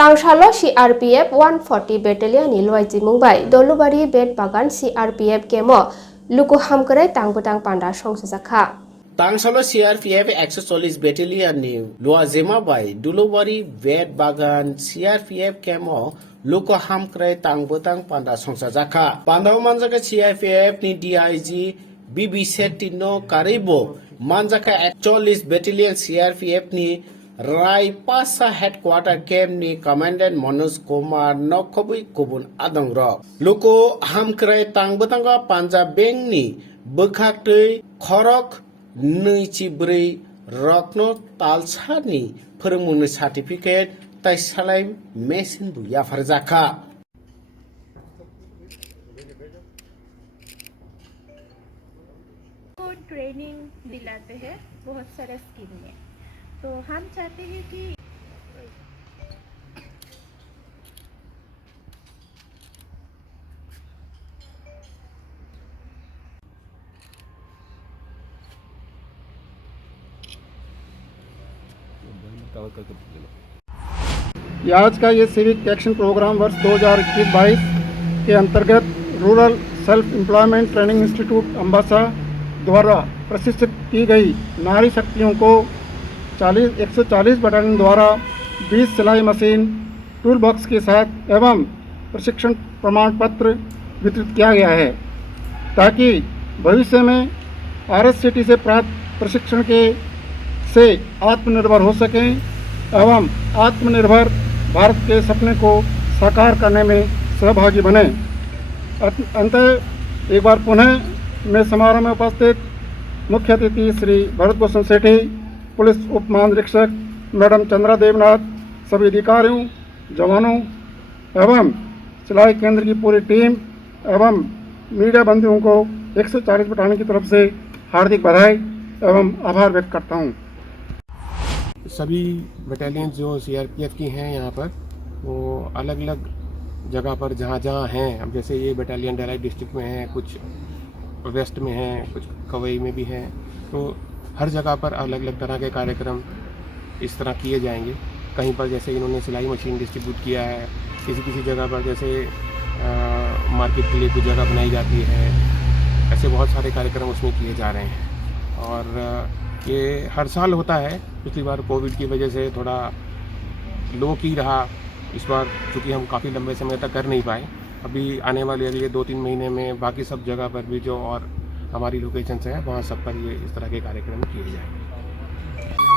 Tangsalo CRPF 140 Battalion ni Loichi Mumbai Dolubari Bet Bagan CRPF Kemo Luku Hamkare Tangbutang Panda Songsakha Tangsalo CRPF 140 Battalion ni Luazema Bai Dolubari Bet Bagan CRPF Kemo Luku Hamkare Tangbutang Panda Songsakha Panda manjaka CRPF ni DIG BB Setino Karibo manjaka 140 Battalion CRPF ni Rai Pasa Headquarter Camp ni Commandant Manoj Kumar Nokobui Kubun Adangro Luko Hamkrai Tangbutanga Punjab Bank ni Bukhaktui Khorok Nuichibri Rokno Talsani Perumunu Certificate Taisalai Mesin Buya Farzaka training दिलाते हैं बहुत सारे scheme में। तो हम चाहते हैं कि आज का ये सिविक एक्शन प्रोग्राम वर्ष 2021-22 के अंतर्गत rural self employment training institute Ambassa द्वारा प्रशिक्षित की गई नारी शक्तियों को 140 बटालियन द्वारा 20 सिलाई मशीन टूल बॉक्स के साथ एवं प्रशिक्षण प्रमाण पत्र वितरित किया गया है ताकि भविष्य में RSCT से प्राप्त प्रशिक्षण से आत्मनिर्भर हो सकें एवं आत्मनिर्भर भारत के सपने को साकार करने में सहभागी बने। अंततः एक बार पुनः मैं समारोह में उपस्थित मुख्य अतिथि श्री भरत भूषण सेठी, पुलिस उप महानिरीक्षक मैडम चंद्रा देवनाथ, सभी अधिकारियों, जवानों एवं सिलाई केंद्र की पूरी टीम एवं मीडिया बंधुओं को 140 बटालियन की तरफ से हार्दिक बधाई एवं आभार व्यक्त करता हूँ। सभी बटालियन जो CRPF की हैं यहाँ पर वो अलग अलग जगह पर जहाँ हैं, अब जैसे ये बटालियन डलाई डिस्ट्रिक्ट में है, कुछ वेस्ट में हैं, कुछ कवई में भी हैं, तो हर जगह पर अलग अलग तरह के कार्यक्रम इस तरह किए जाएंगे। कहीं पर जैसे इन्होंने सिलाई मशीन डिस्ट्रीब्यूट किया है, किसी जगह पर जैसे मार्केट के लिए कुछ जगह बनाई जाती है, ऐसे बहुत सारे कार्यक्रम उसमें किए जा रहे हैं और ये हर साल होता है। पिछली बार कोविड की वजह से थोड़ा लो की रहा, इस बार चूँकि हम काफ़ी लंबे समय तक कर नहीं पाए। अभी आने वाले अगले 2-3 महीने में बाकी सब जगह पर भी जो और हमारी लोकेशंस हैं वहाँ सब पर ये इस तरह के कार्यक्रम किए जाएंगे।